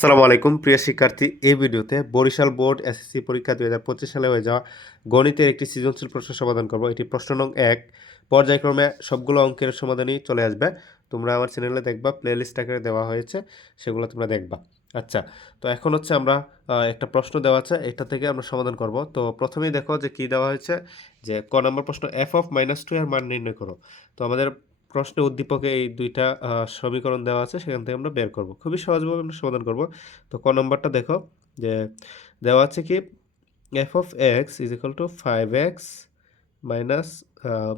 আসসালামু আলাইকুম, প্রিয় শিক্ষার্থী। এই ভিডিওতে বরিশাল বোর্ড এসএসসি পরীক্ষা দুই হাজার পঁচিশ সালে হয়ে যাওয়া গণিতের একটি সৃজনশীল প্রশ্ন সমাধান করব। এটি প্রশ্ন নং এক। পর্যায়ক্রমে সবগুলো অঙ্কের সমাধানই চলে আসবে। তোমরা আমার চ্যানেলে দেখবা প্লেলিস্ট আকারে দেওয়া হয়েছে, সেগুলো তোমরা দেখবা। আচ্ছা তো এখন হচ্ছে আমরা একটা প্রশ্ন দেওয়া আছে, এটা থেকে আমরা সমাধান করব। তো প্রথমেই দেখো যে কি দেওয়া হয়েছে, যে ক নম্বর প্রশ্ন এফ অফ মাইনাস টু এর মান নির্ণয় করো। তো আমাদের প্রশ্নে উদ্দীপকে এই দুইটা সমীকরণ দেওয়া আছে, সেখান থেকে আমরা বের করব। খুবই সহজভাবে আমরা সমাধান করব। তো ক নম্বরটা দেখো, যে দেওয়া আছে কি F of X is equal to five X minus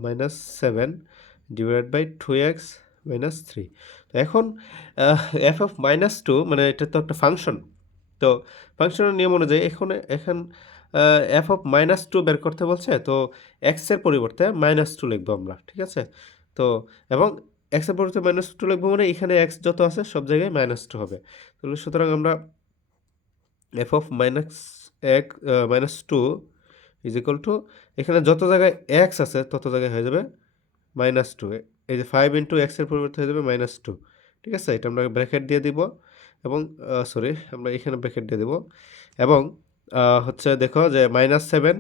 minus seven divide by two X minus three তো এখন এফ অফ মাইনাস টু মানে এটা তো একটা ফাংশন তো ফাংশনের নিয়ম অনুযায়ী এখানে, এখন এফ অফ মাইনাস টু বের করতে বলছে, তো এক্সের পরিবর্তে মাইনাস টু লিখব আমরা, ঠিক আছে? তো এবং এক্সের পরিবর্তে মাইনাস টু লিখব মানে এখানে এক্স যত আছে সব জায়গায় মাইনাস টু হবে। তাহলে সুতরাং আমরা এফ অফ মাইনাস এক minus two is equal to এখানে যত জায়গায় এক্স আছে তত জায়গায় হয়ে যাবে মাইনাস টু এই যে ফাইভ ইন্টু এক্সের পরিবর্তে হয়ে যাবে মাইনাস টু ঠিক আছে? এটা আমরা ব্র্যাকেট দিয়ে দিব এবং সরি আমরা এখানে ব্র্যাকেট দিয়ে দিব এবং হচ্ছে দেখো যে মাইনাস সেভেন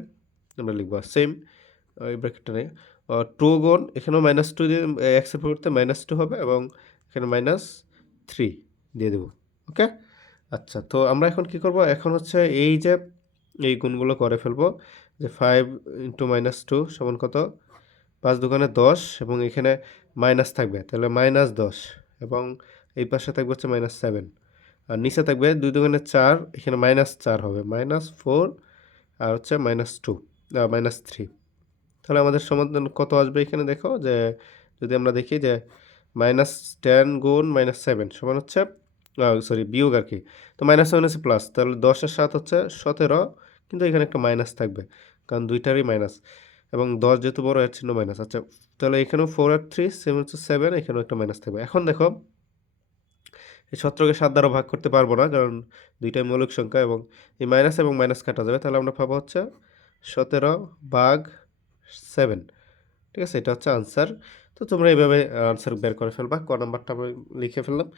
আমরা লিখব। সেম ওই ব্র্যাকেটটা নেই। টু গুণ, এখানেও মাইনাস টু দিয়ে এক্সের পরিবর্তে মাইনাস টু হবে এবং এখানে মাইনাস থ্রি দিয়ে দেবো ওকে আচ্ছা তো আমরা এখন কি করব? এখন হচ্ছে এই যে, এই গুণগুলো করে ফেলব যে ফাইভ ইন্টু মাইনাস টু সমান কত? পাঁচ দোকানে দশ এবং এখানে মাইনাস থাকবে, তাহলে মাইনাস দশ এবং এই পাশে থাকবে হচ্ছে মাইনাস সেভেন আর নিচে থাকবে দুই দোকানে চার, এখানে মাইনাস চার হবে মাইনাস ফোর আর হচ্ছে মাইনাস টু মাইনাস থ্রি তাহলে আমাদের সমাধান কত আসবে এখানে দেখো? যে যদি আমরা দেখি যে মাইনাস টেন গুণ মাইনাস সেভেন সমান হচ্ছে সরি বিয়োগ আর কি। তো মাইনাস সেভেন হচ্ছে প্লাস তাহলে দশের সাত হচ্ছে সতেরো, কিন্তু এখানে একটা মাইনাস থাকবে, কারণ দুইটারই মাইনাস এবং দশ যেহেতু বড়, এর চিহ্ন মাইনাস আচ্ছা তাহলে এখানেও ফোর আর থ্রি সেভেন হচ্ছে সেভেন এখানেও একটা মাইনাস থাকবে। এখন দেখো, এই সতেরোকে সাত দ্বারা ভাগ করতে পারব না, কারণ দুইটাই মৌলিক সংখ্যা এবং এই মাইনাস এবং মাইনাস কাটা যাবে। তাহলে আমরা পাবো হচ্ছে সতেরো ভাগ সেভেন ঠিক আছে? এটা হচ্ছে আনসার তো তোমরা এইভাবে আনসার বের করে ফেলবা। ক নাম্বারটা আমি লিখে ফেললাম।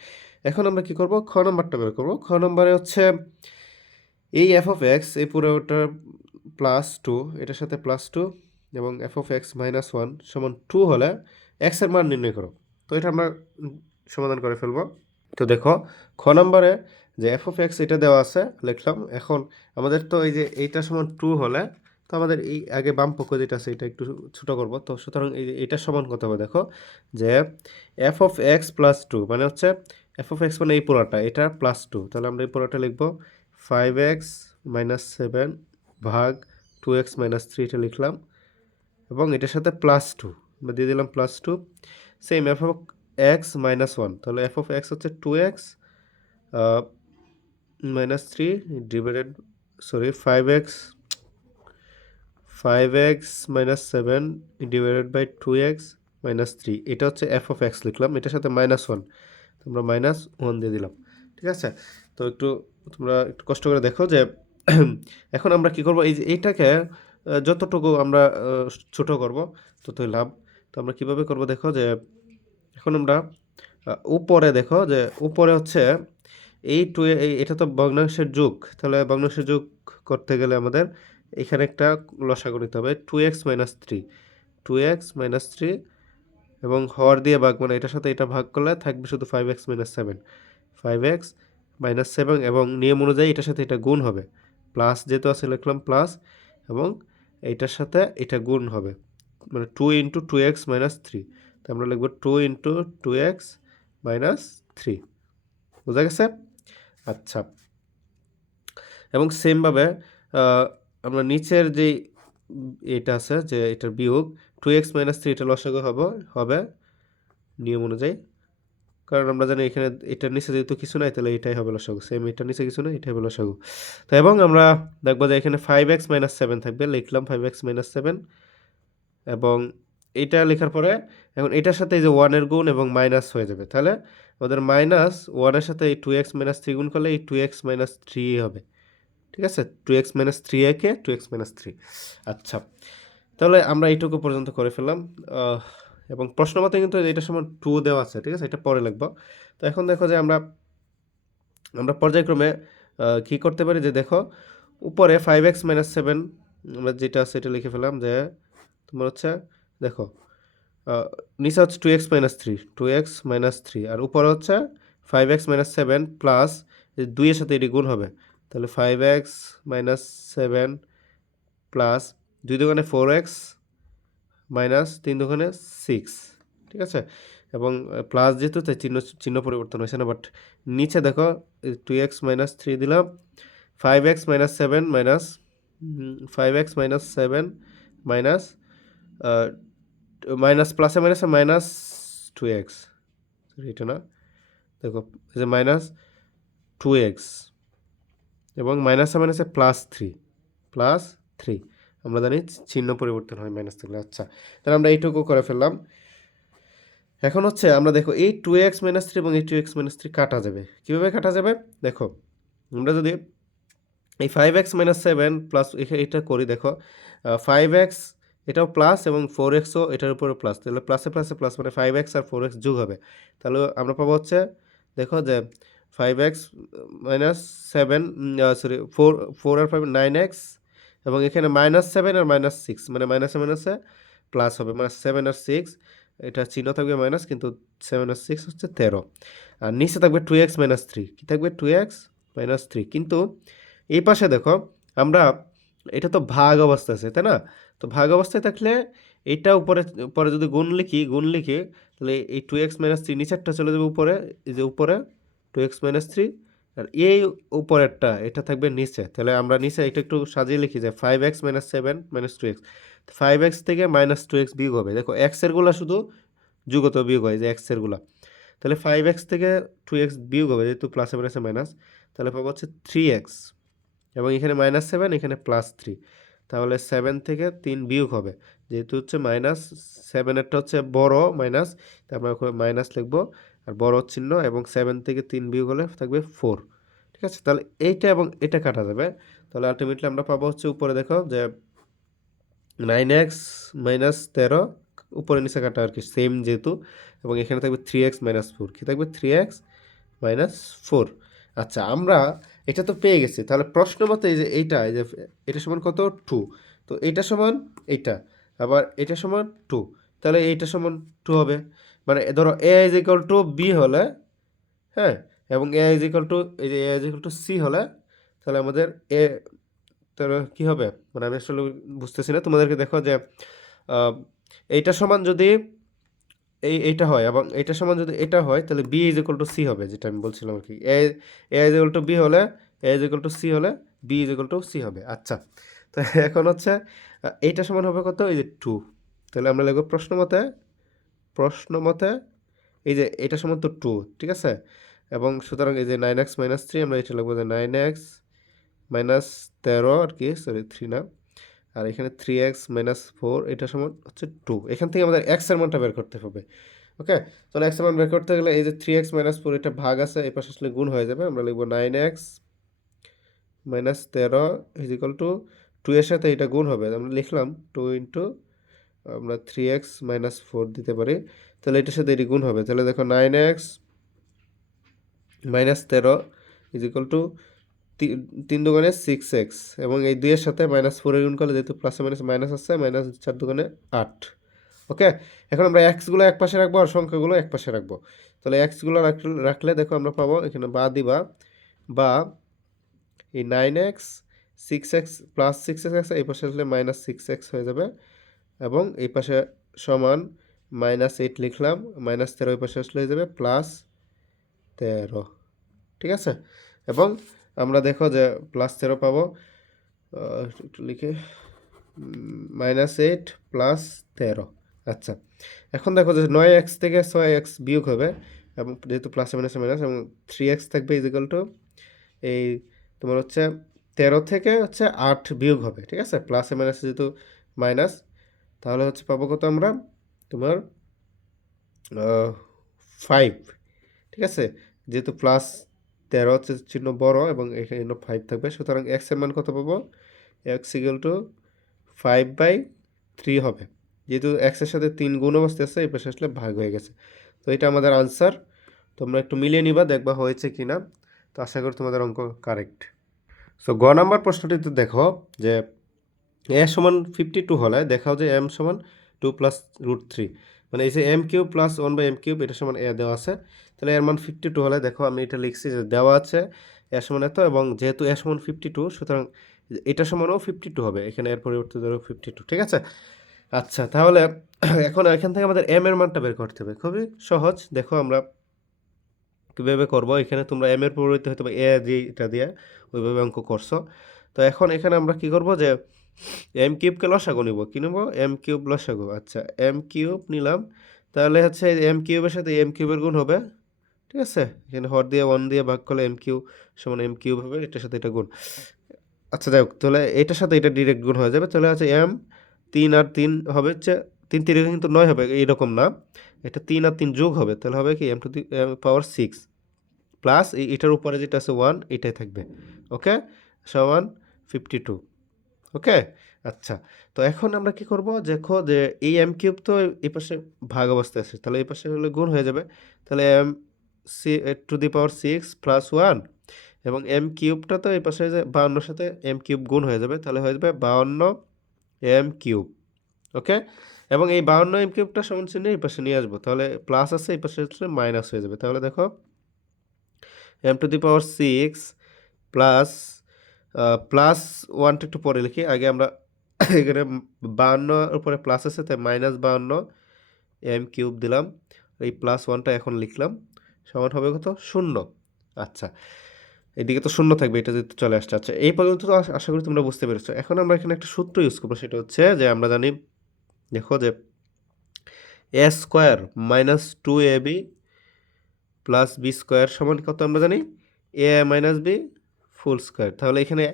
এখন আমরা কি করব? খ নাম্বারটা বের করব। খ নাম্বারে হচ্ছে এই এফ অফ এক্স এই পুরোটা প্লাস টু এটার সাথে প্লাস টু এবং F of X minus one সমান টু হলে এক্সের মান নির্ণয় করো। তো এটা আমরা সমাধান করে ফেলব। তো দেখো, খ নম্বরে যে এফ অফ এক্স এটা দেওয়া আছে, লিখলাম। এখন আমাদের তো এই যে এইটা সমান টু হলে আমাদের এই আগে বাম পক্ষ যেটা আছে, এটা একটু ছোটো করব। তো সুতরাং এই এটা সমান কত হবে, দেখো, যে F of X plus two মানে হচ্ছে এফ অফ এক্স মানে এই পুরোটা এটা প্লাস টু তাহলে আমরা এই পুরোটা লিখব ফাইভ এক্স মাইনাস সেভেন ভাগ টু এক্স মাইনাস থ্রি এটা লিখলাম। এবং এটার সাথে প্লাস টু আমরা দিয়ে দিলাম plus two same F of X minus one তাহলে এফ অফ এক্স হচ্ছে two X minus three divided sorry five X five X minus seven divided by two X minus three এটা হচ্ছে F of x লিখলাম, এটার সাথে minus one তোমরা minus one দিয়ে দিলাম, ঠিক আছে? তো একটু তোমরা একটু কষ্ট করে দেখো যে এখন আমরা কি করব? এই যে এইটাকে যতটুকু আমরা ছোট করব, ততই লাভ। তো আমরা কীভাবে করব দেখো যে, এখন আমরা উপরে দেখো যে, উপরে হচ্ছে এই টু এটা তো ভগ্নাংশের যুগ। তাহলে ভগ্নাংশের যুগ করতে গেলে আমাদের এখানে একটা লসাগু নিতে হবে। Two X minus three two X minus three এবং হর দিয়ে ভাগ মানে এটার সাথে এটা ভাগ করলে থাকবে শুধু five X minus seven five X minus seven এবং নিয়ম অনুযায়ী এটার সাথে এটা গুণ হবে। প্লাস যেহেতু আছে লিখলাম প্লাস এবং এইটার সাথে এটা গুণ হবে। মানে two into two X minus three তো আমরা লিখব two into two X minus three বোঝা গেছে? আচ্ছা। এবং সেমভাবে আমরা নিচের যে এটা আছে যে এটার বিয়োগ টু এক্স মাইনাস থ্রি এটা লসাগু হবে নিয়ম অনুযায়ী। কারণ আমরা জানি এখানে এটার নিচে যেহেতু কিছু নাই, তাহলে এটাই হবে লসাগু। সেম এটার নিচে কিছু নাই, এটাই হবে লসাগু। তো এবং আমরা দেখব যে এখানে ফাইভ এক্স মাইনাস সেভেন থাকবে, লিখলাম ফাইভ এক্স মাইনাস সেভেন এবং এটা লেখার পরে, এখন এটার সাথে এই যে ওয়ানের গুণ এবং মাইনাস হয়ে যাবে। তাহলে আমাদের মাইনাস ওয়ানের সাথে এই টু এক্স মাইনাস থ্রি গুণ করলে এই টু এক্স মাইনাস থ্রি হবে। ঠিক আছে? টু এক্স মাইনাস থ্রি একে টু এক্স মাইনাস থ্রি আচ্ছা তাহলে আমরা এইটুকু পর্যন্ত করে ফেললাম। এবং প্রশ্ন মতে কিন্তু এটার সময় টু দেওয়া আছে, ঠিক আছে? এটা পরে লিখব। তো এখন দেখো যে আমরা আমরা পর্যায়ক্রমে কি করতে পারি? যে দেখো, উপরে ফাইভ এক্স মাইনাস সেভেন আমরা যেটা আছে এটা লিখে ফেলাম যে, তোমার হচ্ছে, দেখো নিচে হচ্ছে two X minus three two X minus three আর উপরে হচ্ছে five X minus seven plus দুইয়ের সাথে এটি গুণ হবে। তাহলে five X minus seven plus দুই দোকানে ফোর এক্স মাইনাস তিন দোকানে সিক্স ঠিক আছে? এবং প্লাস যেহেতু, তাই চিহ্ন চিহ্ন পরিবর্তন হয়েছে না বাট নিচে দেখো টু এক্স মাইনাস থ্রি দিলাম five X minus seven minus five X minus seven minus minus প্লাসে মাইনাসে মাইনাস টু এক্স এটা না, দেখো যে মাইনাস টু এক্স এবং মাইনাসে মাইনাসে প্লাস থ্রি প্লাস থ্রি আমরা জানি চিহ্ন পরিবর্তন হয় মাইনাস থাকলে আচ্ছা। তাহলে আমরা এইটুকু করে ফেললাম। এখন হচ্ছে আমরা দেখো এই টু এক্স মাইনাস থ্রি এবং এই টু এক্স মাইনাস থ্রি কাটা যাবে। কীভাবে কাটা যাবে? দেখো, আমরা যদি এই five X minus seven plus এটা করি, দেখো ফাইভ এক্স এটাও প্লাস এবং ফোর এক্সও এটার উপরে প্লাস তাহলে প্লাসে প্লাসে প্লাস মানে ফাইভ এক্স আর ফোর এক্স যোগ হবে। তাহলে আমরা পাবো হচ্ছে, দেখো যে five X minus seven sorry four four আর ফাইভ নাইন এক্স এবং এখানে মাইনাস সেভেন আর মাইনাস সিক্স মানে মাইনাসে মাইনাসে প্লাস হবে মানে সেভেন আর সিক্স এটা চিহ্ন থাকবে মাইনাস কিন্তু সেভেন আর সিক্স হচ্ছে তেরো। আর নিচে থাকবে টু এক্স মাইনাস থ্রি কী থাকবে টু এক্স মাইনাস থ্রি কিন্তু এই পাশে দেখো, আমরা, এটা তো ভাগ অবস্থায় আছে, তাই না? তো ভাগ অবস্থায় থাকলে এটা উপরে পরে যদি গুণ লিখি গুণ লিখি, তাহলে এই টু এক্স মাইনাস থ্রি নিচেরটা চলে যাবে উপরে, এই যে উপরে টু এক্স মাইনাস থ্রি, আর এই উপরেরটা, এটা থাকবে নিচে। তাহলে আমরা নিচে এটা একটু সাজিয়ে লিখি যে five X minus seven minus two X five X থেকে মাইনাস টু এক্স বিয়োগ হবে। দেখো এক্সেরগুলো শুধু যুগত বিয়োগ হয় যে এক্সেরগুলো তাহলে ফাইভ এক্স থেকে টু এক্স বিয়োগ হবে, যেহেতু প্লাসে মাইনাসে মাইনাস তাহলে পাবো হচ্ছে থ্রি এক্স এবং এখানে মাইনাস সেভেন এখানে প্লাস থ্রি তাহলে সেভেন থেকে তিন বিয়োগ হবে। যেহেতু হচ্ছে মাইনাস সেভেনেরটা হচ্ছে বড় মাইনাস তারপর মাইনাস লিখব, আর বড় চিহ্ন এবং সেভেন থেকে তিন বিয়োগ হলে থাকবে ফোর ঠিক আছে? তাহলে এইটা এবং এটা কাটা যাবে। তাহলে আলটিমেটলি আমরা পাবো হচ্ছে উপরে দেখো যে নাইন এক্স মাইনাস তেরো, উপরে নিচে কাটা আর কি সেম যেহেতু, এবং এখানে থাকবে থ্রি এক্স মাইনাস ফোর কী থাকবে? থ্রি এক্স মাইনাস ফোর আচ্ছা আমরা এটা তো পেয়ে গেছি। তাহলে প্রশ্ন মতো এই যে এইটা, এই যে এটা সমান কত? টু তো এইটা সমান এইটা। আবার এটা সমান টু তাহলে এইটা সমান টু হবে। মানে ধরো A is equal to B হলে হ্যাঁ? এবং এ ইজ ইকাল টু এই যে A is equal to C হলে, তাহলে আমাদের এ তোর কী হবে? মানে আমি আসলে বুঝতেছি না। তোমাদেরকে দেখো যে এইটা সমান যদি এই, এইটা হয় এবং এইটা সমান যদি এটা হয়, তাহলে B is equal to C হবে, যেটা আমি বলছিলাম আর কি। A A is equal to B হলে A is equal to C হলে B is equal to C হবে। আচ্ছা। তো এখন হচ্ছে এইটা সমান হবে কত? এই যে টু তাহলে আমরা লিখব প্রশ্ন মতে প্রশ্ন মতে, এই যে এটা সমান তো টু ঠিক আছে? এবং সুতরাং এই যে নাইন এক্স মাইনাস থ্রি আমরা এটা লিখব যে নাইন এক্স মাইনাস তেরো আর কি সরি থ্রি না। আর এখানে থ্রি এক্স মাইনাস ফোর এটা সমান হচ্ছে টু এখান থেকে আমাদের এক্সের মানটা বের করতে হবে ওকে তাহলে এক্সের মান বের করতে গেলে এই যে থ্রি এক্স মাইনাস ফোর এটা ভাগ আছে, এই পাশে আসলে গুণ হয়ে যাবে। আমরা লিখব নাইন এক্স মাইনাস তেরো ইজিক্যাল টু টু এর সাথে এটা গুণ হবে, আমরা লিখলাম টু ইন্টু আমরা থ্রি এক্স মাইনাস ফোর দিতে পারি, তাহলে এটার সাথে এটি গুণ হবে, তাহলে দেখো নাইন এক্স মাইনাস তেরো ইজিক্যাল টু তিন দোকানে সিক্স এক্স এবং এই দুইয়ের সাথে মাইনাস ফোরের গুণ করলে যেহেতু প্লাসে মাইনাস মাইনাস আছে মাইনাস চার দোকানে আট ওকে এখন আমরা এক্সগুলো এক পাশে রাখব আর সংখ্যাগুলো এক পাশে রাখব, তাহলে এক্সগুলো রাখলে দেখো আমরা পাবো, এখানে বা দিবা, বা এই nine X six X plus six X এই পাশে আসলে মাইনাস সিক্স এক্স হয়ে যাবে এবং এই পাশে সমান মাইনাস এইট লিখলাম মাইনাস তেরো এই পাশে আসলে হয়ে যাবে প্লাস তেরো, ঠিক আছে? এবং আমরা দেখো যে প্লাস তেরো পাবো একটু লিখে মাইনাস এইট প্লাস তেরো আচ্ছা। এখন দেখো যে নয় এক্স থেকে ছয় এক্স বিয়োগ হবে এবং যেহেতু প্লাস মাইনাস মাইনাস এবং থ্রি এক্স থাকবে ইজিক্যাল টু এই তোমার হচ্ছে তেরো থেকে হচ্ছে আট বিয়োগ হবে, ঠিক আছে? প্লাসে মাইনাসে যেহেতু মাইনাস তাহলে হচ্ছে পাবো কত আমরা? তোমার ফাইভ ঠিক আছে? যেহেতু প্লাস তেরো হচ্ছে চিহ্ন বড় এবং এখানে ফাইভ থাকবে, সুতরাং এক্সের মান কত পাবো? X equal to five by three হবে। যেহেতু এক্সের সাথে তিন গুণ অবস্থায় আছে, এই পাশে আসলে ভাগ হয়ে গেছে। তো এটা আমাদের আনসার তোমরা একটু মিলিয়ে নিবা, দেখবা হয়েছে কি না তো আশা করি তোমাদের অঙ্ক কারেক্ট সো গ নাম্বার প্রশ্নটিতে দেখো যে এ সমান ফিফটি টু হলে দেখাও যে এম সমান টু প্লাস রুট থ্রি মানে এই যে M cube plus one by M cube এটা সমান এ দেওয়া আছে। তাহলে এর মান ফিফটি টু হলে দেখো আমি এটা লিখছি যে দেওয়া আছে এ সমান এত এবং যেহেতু এ সমান ফিফটি টু সুতরাং এটা সমানও ফিফটি টু হবে। এখানে এর পরিবর্তে ধরো ফিফটি টু ঠিক আছে? আচ্ছা তাহলে এখন এখান থেকে আমাদের এম এর মানটা বের করতে হবে। খুবই সহজ। দেখো আমরা কীভাবে করব? এখানে তোমরা এম এর পরিবর্তে হয়তো এ দিয়ে এটা দিয়ে ওইভাবে অঙ্ক করছ। তো এখন এখানে আমরা কি করব যে এম কিউবকে লসাগু নিব। কী নেব? এম কিউব লসাগু। আচ্ছা এম কিউব নিলাম। তাহলে হচ্ছে এম কিউবের সাথে এম কিউবের গুণ হবে। ঠিক আছে? এখানে হর দিয়ে ওয়ান দিয়ে ভাগ করলে এম কিউ সমান এম কিউব হবে। এটার সাথে এটা গুণ। আচ্ছা যাই হোক, তাহলে এটার সাথে এটা ডিরেক্ট গুণ হয়ে যাবে। তাহলে আছে এম তিন আর তিন হবে হচ্ছে, তিন তিন কিন্তু নয় হবে, এইরকম না। এটা তিন আর তিন যোগ হবে, তাহলে হবে কি M to the power six plus এটার উপরে যেটা আছে ওয়ান এটাই থাকবে ওকে সমান ফিফটি টু ওকে আচ্ছা তো এখন আমরা কি করব, দেখো যে এই এম কিউব তো এই পাশে ভাগ অবস্থায় আছে, তাহলে এই পাশে হলে গুণ হয়ে যাবে, তাহলে M C to the power six plus one এবং এম কিউবটা তো এই পাশে বাউন্নর সাথে এম কিউব গুণ হয়ে যাবে, তাহলে হয়ে যাবে বাউন্ন এম কিউব ওকে এবং এই বাউন্ন এম কিউবটা সমান চিহ্ন এই পাশে নিয়ে আসব। তাহলে প্লাস আছে, এই পাশে হচ্ছে মাইনাস হয়ে যাবে। তাহলে দেখো M to the power six plus plus ওয়ানটা একটু পরে লিখি। আগে আমরা এখানে বাহান্ন উপরে প্লাস আছে, তাই মাইনাস বাহান্ন এম কিউব দিলাম। এই প্লাস ওয়ানটা এখন লিখলাম। সমান হবে কত? শূন্য। আচ্ছা এদিকে তো শূন্য থাকবে, এটা যেহেতু চলে আসছে। আচ্ছা এই পর্যন্ত তো আশা করি তোমরা বুঝতে পেরেছ। এখন আমরা এখানে একটা সূত্র ইউজ করব, সেটা হচ্ছে যে আমরা জানি দেখো যে A square minus two A B plus B square সমান কত আমরা জানি? A minus B full square তাহলে এখানে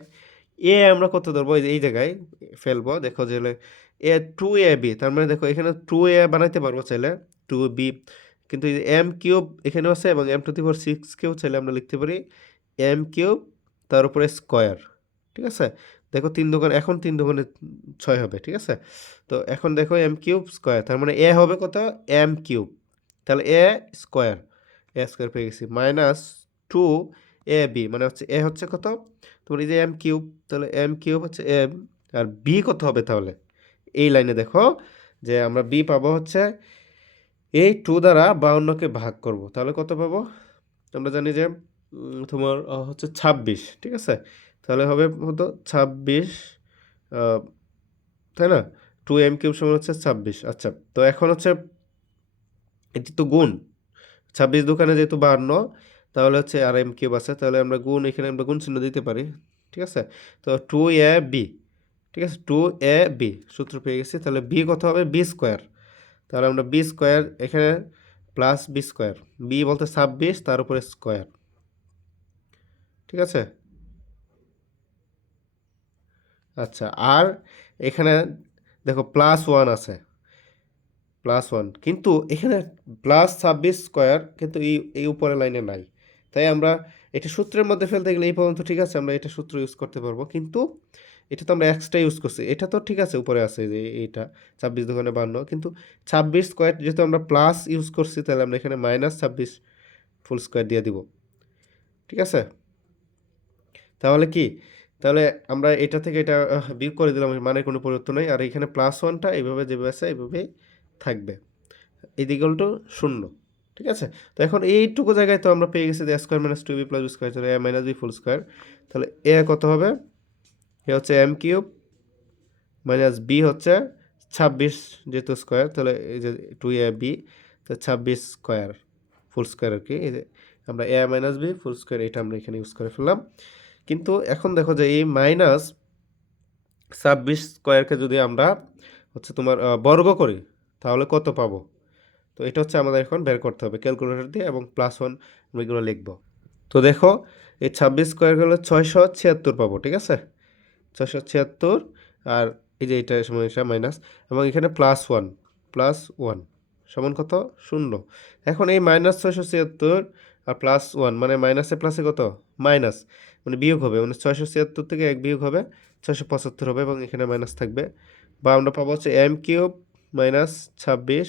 এ আমরা কত ধরবো? এই জায়গায় ফেলব। দেখো যে এ টু এ বি তার মানে দেখো এখানে টু এ বানাইতে পারব চাইলে টু বি কিন্তু এম কিউব এখানেও আছে এবং এম টু ফোর সিক্সকেও চাইলে আমরা লিখতে পারি এম কিউব তার উপরে স্কোয়ার ঠিক আছে? দেখো তিন দোকান এখন তিন দোকানে ছয় হবে, ঠিক আছে? তো এখন দেখো এম কিউব স্কোয়ার তার মানে এ হবে কত এম কিউব তাহলে এ স্কোয়ার এ স্কোয়ার পেয়ে গেছি মাইনাস টু এ বি মানে হচ্ছে এ হচ্ছে কত তোমার এই যে এম কিউব তাহলে এম কিউব হচ্ছে এম আর বি কত হবে তাহলে? এই লাইনে দেখো যে আমরা বি পাবো হচ্ছে এই টু দ্বারা বাউন্নকে ভাগ করব, তাহলে কত পাবো? আমরা জানি যে তোমার হচ্ছে ছাব্বিশ, ঠিক আছে? তাহলে হবে হতো ছাব্বিশ তাই না? টু এম কিউব সমান হচ্ছে ছাব্বিশ। আচ্ছা তো এখন হচ্ছে এটি তো গুণ। ছাব্বিশ দোকানে যেহেতু বাহান্ন, তাহলে হচ্ছে আর এম কিউব আছে। তাহলে আমরা গুণ, এখানে আমরা গুণ চিহ্ন দিতে পারি, ঠিক আছে? তো টু এ বি ঠিক আছে? টু এ বি সূত্র পেয়ে গেছি। তাহলে বি কত হবে? বি স্কোয়ার তাহলে আমরা বি স্কোয়ার এখানে প্লাস বি স্কোয়ার বি বলতে ছাব্বিশ, তার উপরে স্কোয়ার ঠিক আছে? আচ্ছা আর এখানে দেখো প্লাস ওয়ান আছে। প্লাস ওয়ান কিন্তু এখানে প্লাস ছাব্বিশ স্কোয়ার কিন্তু এই এই উপরের লাইনে নাই। তাই আমরা এটা সূত্রের মধ্যে ফেলতে গেলে এই পর্যন্ত ঠিক আছে, আমরা এটা সূত্র ইউজ করতে পারব। কিন্তু এটা তো আমরা এক্সট্রা ইউজ করছি। এটা তো ঠিক আছে, উপরে আছে যে এইটা, ছাব্বিশ দোকানে বান্ন। কিন্তু ছাব্বিশ স্কোয়ার যেহেতু আমরা প্লাস ইউজ করছি, তাহলে আমরা এখানে মাইনাস ছাব্বিশ ফুল স্কোয়ার দিয়ে দিব। ঠিক আছে? তাহলে কি? তাহলে আমরা এটা থেকে এটা বিয়োগ করে দিলাম মানে কোনো পরিবর্তন নেই। আর এখানে প্লাস ওয়ানটা এইভাবে যেভাবে আছে এইভাবেই থাকবে। এই দিকলটো শূন্য, ঠিক আছে? তো এখন এইটুকু জায়গায় তো আমরা পেয়ে গেছি যে square minus two B plus B square A minus B full square তাহলে এ কত হবে? এ হচ্ছে এম কিউব মাইনাস বি হচ্ছে ছাব্বিশ যেহেতু স্কোয়ার তাহলে এই যে টু এ বি তো ছাব্বিশ স্কোয়ার ফুল স্কোয়ার আর কি। এই যে আমরা A minus B full square এটা আমরা এখানে ইউজ করে ফেললাম। কিন্তু এখন দেখো যে এই মাইনাস ছাব্বিশ স্কোয়ারকে যদি আমরা হচ্ছে তোমার বর্গ করি, তাহলে কত পাবো? তো এটা হচ্ছে আমাদের এখন বের করতে হবে ক্যালকুলেটর দিয়ে এবং প্লাস ওয়ান আমরা এগুলো লিখব। তো দেখো, এই ছাব্বিশ স্কোয়ার হলো ছয়শো ছিয়াত্তর পাবো, ঠিক আছে? ছয়শো ছিয়াত্তর আর এই যে এটা সময় এটা মাইনাস এবং এখানে প্লাস ওয়ান প্লাস ওয়ান সমান কত? শূন্য। এখন এই মাইনাস ছয়শো ছিয়াত্তর আর প্লাস ওয়ান মানে মাইনাসে প্লাসে কত? মাইনাস মানে বিয়োগ হবে মানে ছয়শো ছিয়াত্তর থেকে এক বিয়োগ হবে, ছয়শো পঁচাত্তর হবে এবং এখানে মাইনাস থাকবে। বা আমরা পাবো হচ্ছে এম কিউব মাইনাস ছাব্বিশ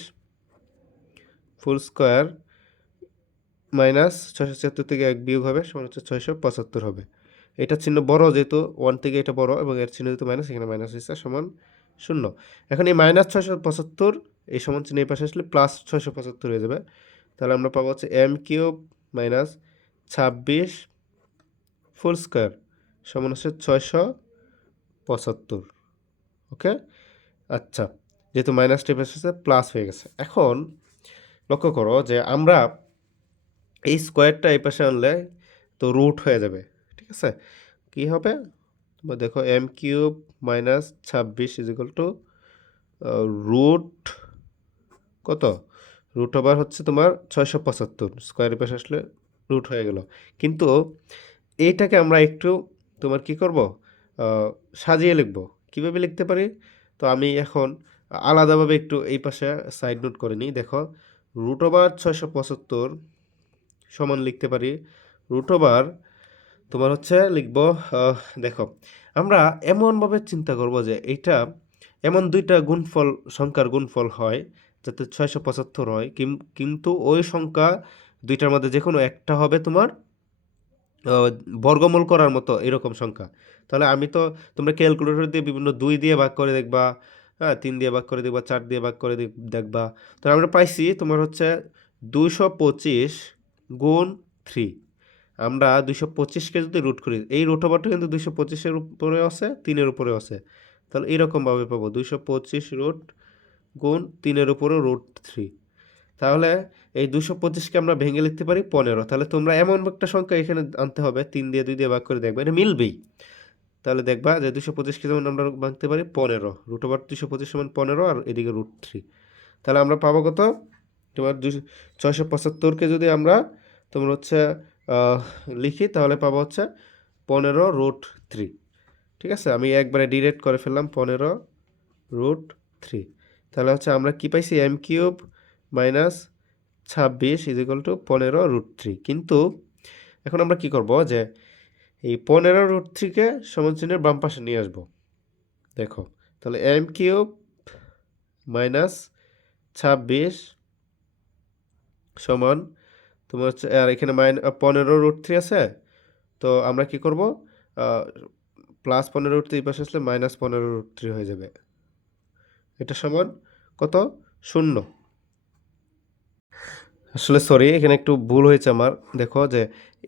ফুল স্কোয়ার মাইনাস ছয়শো ছিয়াত্তর থেকে এক বিয়োগ হবে, সমান হচ্ছে ছয়শো পঁচাত্তর হবে। এটা চিহ্ন বড় যেহেতু ওয়ান থেকে এটা বড় এবং এর চিহ্ন যেহেতু মাইনাস এখানে মাইনাস হয়েছে সমান শূন্য। এখন এই মাইনাস ছয়শো পঁচাত্তর, এই সমান চিহ্ন এই পাশে আসলে প্লাস ছয়শো পঁচাত্তর হয়ে যাবে। তাহলে আমরা পাবো হচ্ছে এম কিউব মাইনাস ছাব্বিশ ফুল স্কোয়ার সমান হচ্ছে ছয়শো পঁচাত্তর, ওকে? আচ্ছা যেহেতু মাইনাস টেপ এসেছে প্লাস হয়ে গেছে। এখন লক্ষ্য করো যে আমরা এই স্কোয়ারটা এই পাশে আনলে তো রুট হয়ে যাবে, ঠিক আছে? কি হবে? তোমরা দেখো এম কিউব মাইনাস ছাব্বিশ ইজিক্যাল টু রুট কত? রুট ওভার হচ্ছে তোমার ছয়শো পঁচাত্তর, স্কোয়ারের পাশে আসলে রুট হয়ে গেল। কিন্তু এইটাকে আমরা একটু, তোমার কি করব? সাজিয়ে লিখব। কীভাবে লিখতে পারি? তো আমি এখন আলাদাভাবে একটু এই পাশে সাইড নোট করে নিই। দেখো রুট ওভার ছয়শো পঁচাত্তর সমান লিখতে পারি। রুট ওভার তোমার হচ্ছে লিখব দেখো, আমরা এমনভাবে চিন্তা করব যে এইটা এমন দুইটা গুণফল, সংখ্যার গুণফল হয় যাতে ছয়শো পঁচাত্তর হয়। কিন্তু ওই সংখ্যা দুইটার মধ্যে যে কোনো একটা হবে তোমার বর্গমূল করার মতো এরকম সংখ্যা। তাহলে আমি তো তোমরা ক্যালকুলেটর দিয়ে বিভিন্ন দুই দিয়ে ভাগ করে দেখবা হ্যাঁ তিন দিয়ে ভাগ করে দেখবা, চার দিয়ে ভাগ করে দেখবা। তো আমরা পাইছি তোমার হচ্ছে দুইশো পঁচিশ গুণ থ্রি। আমরা দুইশো পঁচিশকে যদি রুট করি, এই রুট ওভারটা কিন্তু দুইশো পঁচিশের উপরে আছে, তিনের উপরে আছে। তাহলে এইরকমভাবে পাবো, দুইশো পঁচিশ রুট গুণ তিনের উপরে রুট থ্রি তাহলে এই দুশো পঁচিশকে আমরা ভেঙে লিখতে পারি পনেরো। তাহলে তোমরা এমন একটা সংখ্যা এখানে আনতে হবে, তিন দিয়ে দুই দিয়ে ভাগ করে দেখবে। এটা মিলবেই। তাহলে দেখবা যে দুশো পঁচিশকে যেমন আমরা ভাঙতে পারি পনেরো। রুট ওভার দুশো পঁচিশ সমান পনেরো আর এদিকে রুট থ্রি তাহলে আমরা পাবো কত? তোমার দুশো, ছয়শো পঁচাত্তরকে যদি আমরা তোমার হচ্ছে লিখি, তাহলে পাবো হচ্ছে পনেরো রুট থ্রি ঠিক আছে? আমি একবারে ডিরেক্ট করে ফেললাম পনেরো রুট থ্রি তাহলে হচ্ছে আমরা কি পাইছি? এম কিউব মাইনাস ছাব্বিশ ইজিক্যাল টু পনেরো রুট থ্রি কিন্তু এখন আমরা কি করব যে এই পনেরো রুট থ্রিকে সমান চিহ্নের বাম পাশে নিয়ে আসব। দেখো, তাহলে এম কিউব মাইনাস ছাব্বিশ সমান তোমার হচ্ছে, আর এখানে মাইন পনেরো রুট থ্রি আছে। তো আমরা কি করব? প্লাস পনেরো রুট থ্রি পাশে আসলে মাইনাস পনেরো রুট থ্রি হয়ে যাবে। এটা সমান কত? শূন্য। আসলে সরি এখানে একটু ভুল হয়েছে আমার। দেখো যে,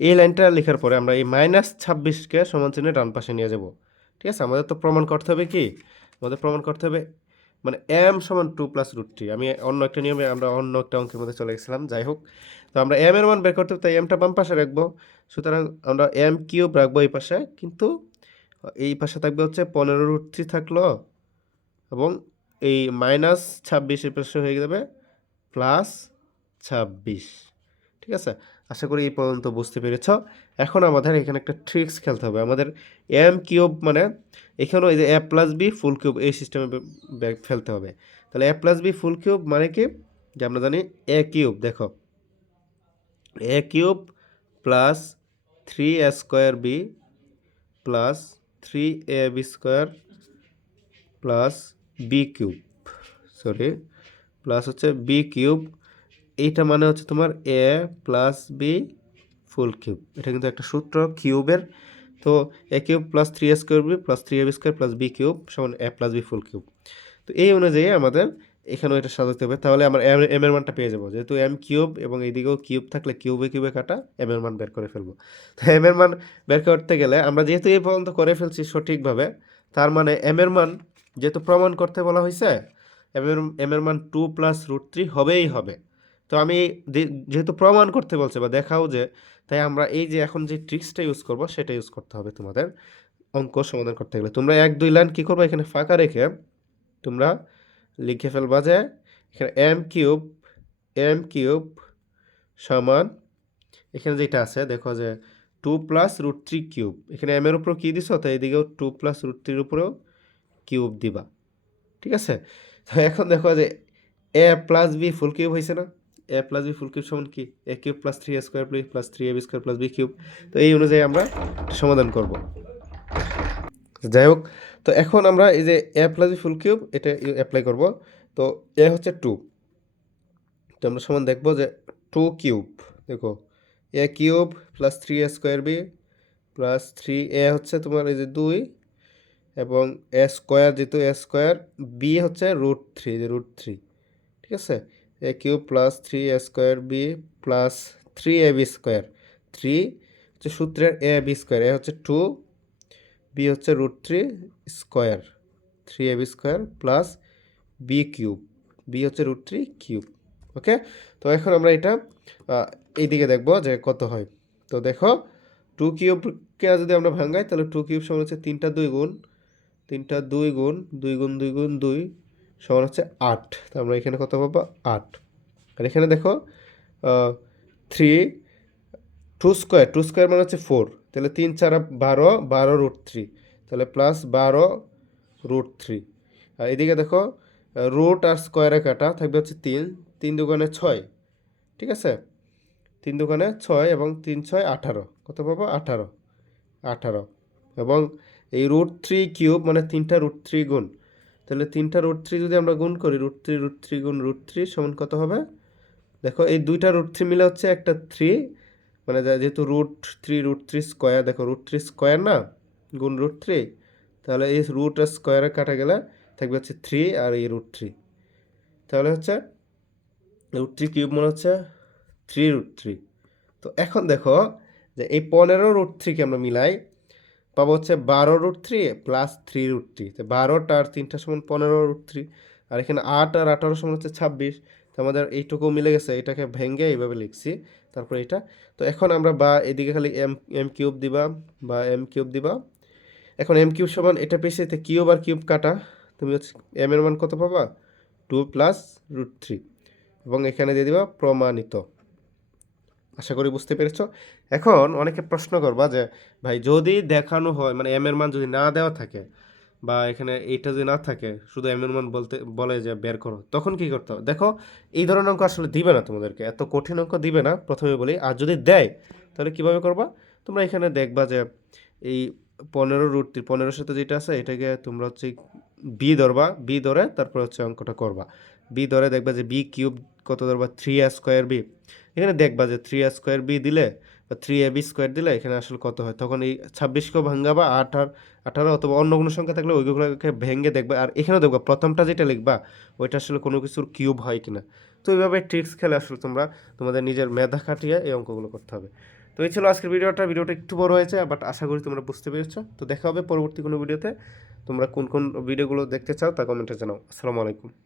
এই লাইনটা লেখার পরে আমরা এই মাইনাস ছাব্বিশকে সমান চিহ্নে ডান পাশে নিয়ে যাব। ঠিক আছে? আমাদের তো প্রমাণ করতে হবে কি? আমাদের প্রমাণ করতে হবে মানে এম সমান টু প্লাস রুট থ্রি আমি অন্য একটা নিয়মে আমরা অন্য একটা অঙ্কের মধ্যে চলে গেছিলাম, যাই হোক। তো আমরা এম এর মান বের করতে হবে, তাই এমটা বাম পাশে রাখব। সুতরাং আমরা এম কিউব রাখব এই পাশে, কিন্তু এই পাশে থাকবে হচ্ছে পনেরো রুট থ্রি থাকল, এবং এই মাইনাস ছাব্বিশের পাশে হয়ে যাবে প্লাস ছাব্বিশ। ঠিক আছে? আশা করি এই পর্যন্ত বুঝতে পেরেছ। এখন আমাদের এখানে একটা ট্রিক্স খেলতে হবে। আমাদের এম কিউব মানে এখানেও এই যে A plus B full cube এই সিস্টেমে ফেলতে হবে। তাহলে A plus B full cube মানে কি? যে আমরা জানি এ কিউব দেখো। A cube plus three A square B plus three A B square plus B cube sorry plus হচ্ছে বি কিউব এইটা মানে হচ্ছে তোমার A plus B full cube এটা কিন্তু একটা সূত্র কিউবের তো A cube plus three A square B plus three A B square plus B cube সমান A plus B full cube তো এই অনুযায়ী আমাদের এখানেও এটা সাজাতে হবে। তাহলে আমরা এম এম এর মানটা পেয়ে যাব। যেহেতু এম কিউব এবং এইদিকেও কিউব থাকলে কিউবে কিউবে কাটা এম এর মান বের করে ফেলব। তো এম এর মান বের করতে গেলে আমরা যেহেতু এই পর্যন্ত করে ফেলছি সঠিকভাবে, তার মানে এম এর মান যেহেতু প্রমাণ করতে বলা হয়েছে এম এর এম এর মান টু প্লাস রুট থ্রি হবেই হবে। তো আমি যেহেতু প্রমাণ করতে বলছে বা দেখাও যে, তাই আমরা এই যে এখন যে ট্রিক্সটা ইউজ করব, সেটা ইউজ করতে হবে তোমাদের অঙ্ক সমাধান করতে গেলে। তোমরা এক, দুই লাইন কী করবে? এখানে ফাঁকা রেখে তোমরা লিখে ফেলবা যে, এখানে এম কিউব এম কিউব সমান, এখানে যেটা আছে, দেখো যে two plus root three cube এখানে এম এর উপর কী দিছো? তো এদিকেও টু প্লাস রুট থ্রির উপরেও কিউব দিবা। ঠিক আছে? তো এখন দেখো যে A plus B full cube হয়েছে না? A plus B full cube সমান কি? A cube plus three A square plus plus three A B square plus B cube তো এই অনুযায়ী আমরা সমাধান করব। যাই হোক তো এখন আমরা এই যে A plus B full cube এটা অ্যাপ্লাই করব। তো এ হচ্ছে টু তো আমরা সমান দেখব যে টু কিউব দেখো। A cube plus three A square B plus three A হচ্ছে তোমার এই যে দুই এবং এ স্কোয়ার যেহেতু এ স্কোয়ার বি হচ্ছে রুট থ্রি যে রুট থ্রি ঠিক আছে? A cube plus three A square B plus three A B square. Three হচ্ছে সূত্রের এ বি স্কোয়ার, এ হচ্ছে টু, বি হচ্ছে root three square. Three A B square plus B cube, B হচ্ছে root three cube, okay? তো এখন আমরা এটা এইদিকে দেখব যে কত হয়। তো দেখো, টু কিউবকে যদি আমরা ভাঙাই তাহলে টু কিউব সমান হচ্ছে তিনটা দুই গুণ, তিনটা দুই গুণ দুই গুণ দুই গুণ দুই সমান হচ্ছে আট। তো আমরা এখানে কত পাবো? আট। আর এখানে দেখো three two square two square মানে হচ্ছে ফোর তাহলে তিন, চার, বারো বারো রুট থ্রি তাহলে প্লাস বারো রুট থ্রি আর এদিকে দেখো রুট আর স্কোয়ারে কাটা থাকবে হচ্ছে তিন। তিন দোকানে ছয়, ঠিক আছে? তিন দোকানে ছয় এবং তিন, ছয়, আঠারো। কত পাবো? আঠারো। আঠারো। এবং এই রুট থ্রি কিউব মানে তিনটা রুট থ্রি গুণ। তাহলে তিনটা রুট থ্রি যদি আমরা গুণ করি রুট থ্রি রুট থ্রি গুণ রুট থ্রি সমান কত হবে? দেখো, এই দুইটা রুট থ্রি মিলে হচ্ছে একটা থ্রি মানে যেহেতু root three root three square দেখো রুট থ্রি স্কোয়ার না, গুণ রুট থ্রি তাহলে এই রুট আর স্কোয়ারে কাটা গেলে থাকবে হচ্ছে থ্রি আর এই রুট থ্রি তাহলে হচ্ছে রুট থ্রি কিউব মনে হচ্ছে থ্রি রুট থ্রি তো এখন দেখো যে এই পনেরো রুট থ্রিকে আমরা মিলাই পাবো হচ্ছে বারো root three plus three root three তো বারোটা আর তিনটা সমান পনেরো রুট থ্রি আর এখানে আট আর আঠারো সমান হচ্ছে ছাব্বিশ। তো আমাদের এইটুকু মিলে গেছে, এটাকে ভেঙে এইভাবে লিখছি, তারপর এটা। তো এখন আমরা বা এদিকে খালি এম এম কিউব দিবা বা এম কিউব দিবা। এখন এম কিউব সমান এটা পেয়েছে এতে কিউব আর কিউব কাটা। তুমি হচ্ছে এম এর মান কত পাবা? টু প্লাস রুট থ্রি এবং এখানে দিয়ে দিবা প্রমাণিত। আশা করি বুঝতে পেরেছ। এখন অনেকে প্রশ্ন করবা যে, ভাই, যদি দেখানো হয় মানে এম এর মান যদি না দেওয়া থাকে বা এখানে এইটা যদি না থাকে, শুধু এম এর মান বলতে, বলে যে বের করো, তখন কি করতে হবে? দেখো, এই ধরনের অঙ্ক আসলে দিবে না তোমাদেরকে, এত কঠিন অঙ্ক দিবে না, প্রথমে বলি, আর যদি দেয়, তাহলে কীভাবে করবা? তোমরা এখানে দেখবা যে, এই পনেরো রুটটি পনেরোর সাথে যেটা আছে, এটাকে তোমরা হচ্ছে বি ধরবা, বি ধরে তারপর হচ্ছে অঙ্কটা করবা। বি ধরে দেখবা যে বি কিউব কত ধরবা? থ্রি এ স্কোয়ার বি এখানে দেখবা যে থ্রি এ স্কোয়ার বি দিলে বা থ্রি এ বি স্কোয়ার দিলে এখানে আসলে কত হয়? তখন এই ছাব্বিশকেও ভাঙ্গাবা আট আর আঠারো অথবা অন্য কোনো সংখ্যা থাকলে ওইগুলোকে ভেঙে দেখবা। আর এখানেও দেখবা, প্রথমটা যেটা লিখবা, ওইটা আসলে কোনো কিছুর কিউব হয় কিনা। তো এইভাবে ট্রিক্স খেলে আসলে তোমরা, তোমাদের নিজের মেধা খাটিয়ে এই অঙ্কগুলো করতে হবে। তো এই ছিল আজকের ভিডিওটা। ভিডিওটা একটু বড় হয়েছে বাট আশা করি তোমরা বুঝতে পেরেছ। তো দেখা হবে পরবর্তী কোনো ভিডিওতে। তোমরা কোন কোন ভিডিওগুলো দেখতে চাও তা কমেন্টে জানাও। আসসালামু আলাইকুম।